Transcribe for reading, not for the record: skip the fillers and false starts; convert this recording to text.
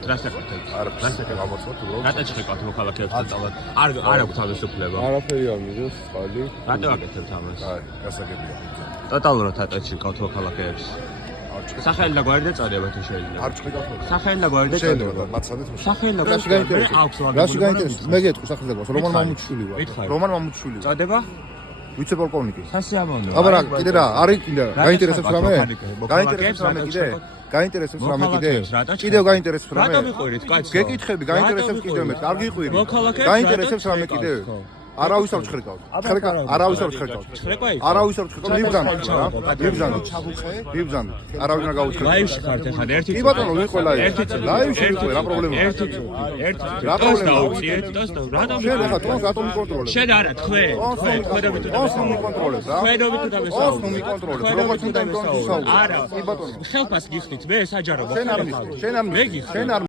გაგაცნობთ, რას აკეთებთ? რას აკეთებთ? რატო ჩხეკავთ მოქალაქეებს და წავად? არ აქვს თავისუფლება. არაფერი არ მიდის, წყალი. რატო აკეთებთ ამას? აი, გასაგებია. ტოტალურად რატო ჩხეკავთ მოქალაქეებს? სახელი და გვარი და წოდება თუ შეიძლება. არ ჩხეკავთ. სახელი და გვარი და წოდება. მაცადეთ. სახელი და რაში გაინტერესებს? რაში გაინტერესებს? მე გეტყვი სახელი და გვარი. რომან მამუჩშვილი ვარ. რომან მამუჩშვილი. წოდება? ვიცე-პოლკოვნიკი. სასიამოვნო. აბა რა, კიდე რა, არის კიდე. გაინტერესებს რამე? გაინტერესებს რამე კიდე? გაინტერესებს რამე კიდე? კიდევ გაინტერესებს რამე? რატო მიყვირით, კაცო? გეკითხები, გაინტერესებს კიდევ მე. არ გიყვირი. მოქალაქეებს გაინტერესებს რამე კიდე? არავის არ ჩხერკავთ. არავის არ ჩხერკავთ. არავის არ ჩხერკავთ. მიბძანდით რა. მიბძანდით. მიბძანდით. არავის არ გაუჩხერკავთ. ლაივში ხართ ახლა ერთი. კი ბატონო, ვიყო ლაივში. ლაივში ვიყო, რა პრობლემაა? ერთი. რა პრობლემაა? რატომ? შენ ახლა ტონს რატომ მიკონტროლებ? შენ არა, თქვენ ხედავით თუ ტონს მიკონტროლებ რა. ხედავით თუ დამესაუბრეთ. ტონს მიკონტროლებ. როგორც უნდა იმკონტროლებ. არა. კი ბატონო. ხელფას გიხდით მე საჯარო შენ არ მიხდი. შენ არ მე მიხდი. გიხდი. შენ არ